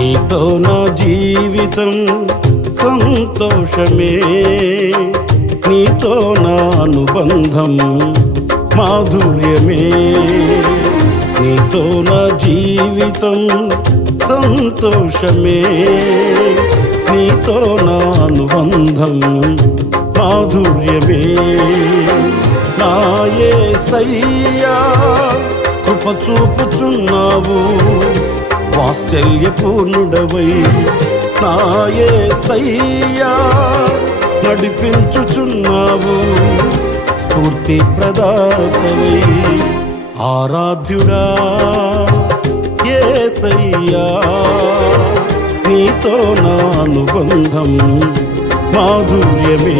నీతో నా జీవితం సంతోషమే, నీతో నా అనుబంధం మాధుర్యమే. నీతో నా జీవితం సంతోషమే, నీతో నా అనుబంధం మాధుర్యమే. నా యేసయ్యా కృప చూపుచున్నావు, వాత్సల్యపూర్ణుడవై. నా యేసయ్యా నడిపించుచున్నావు, స్ఫూర్తి ప్రదాతవై. ఆరాధ్యుడా యేసయ్యా, నీతో నా అనుబంధం మాధుర్యమే.